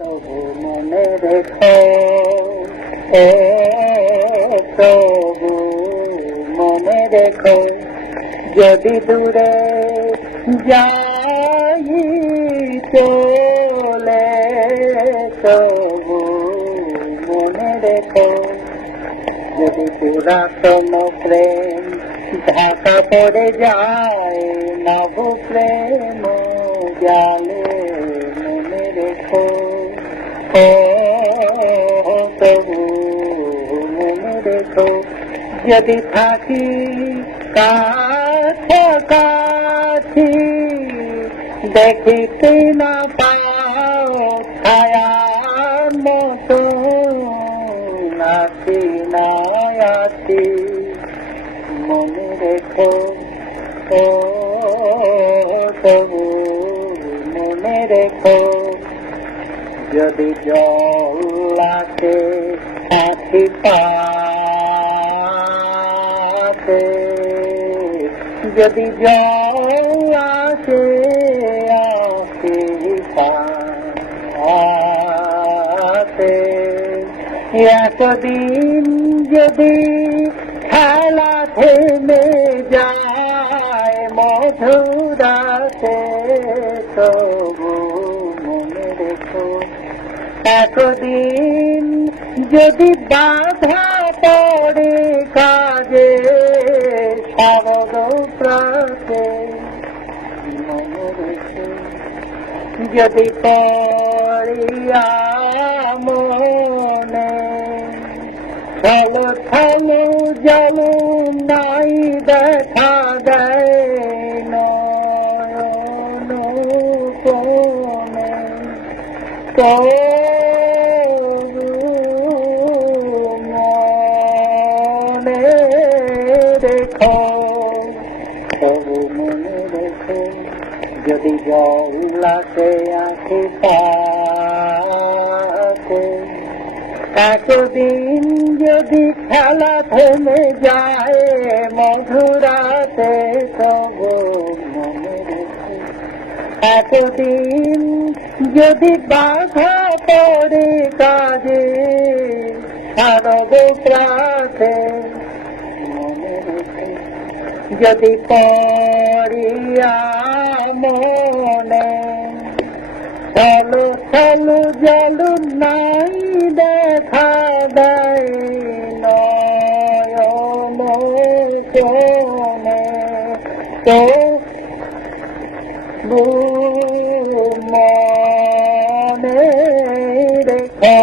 তবু মনে রেখো, ও প্রভু মনে রেখো, যদি দূরে যাই চলে, তবু মনে রেখো, যদি পুরাতন প্রেম ঢাকা পড়ে যায়, নব প্রেম জালে মনে রেখো, ও প্রভু মনে রেখো, যদি থাকি কাছাকাছি দেখিতে না পাও ছায়ার মতো, নাচি না আছি মনে রেখো, ও তবু মনে রেখো, যদি জল আসে আছি পাশে, যদি জল আসে আছি পাশে, একদিন যদি খেলা থেমে যায় মধুরাতে, তবু মনে রেখো, একদিন যদি বাধা পড়ে কাজে শারদ প্রাতে, মনে রেখো, যদি পড়িয়া মনে ছলো ছলো জল নাই দেখা দেয় নয়ন কোণে, তবু মনে রেখো, তবু মনে রেখো, যদি জল আসে আঁখি পাশে, একদিন যদি খেলা থেমে যায় মধুরাতে, তবু মনে রেখো, একদিন যদি বাধা পড়ে কাজে শারদ প্রাতে, মনে রেখো, যদি পড়িয়া মনে ছলো ছলো জল নাই দেখা দেয় নয়ন কোণে, তবু মনে রেখো।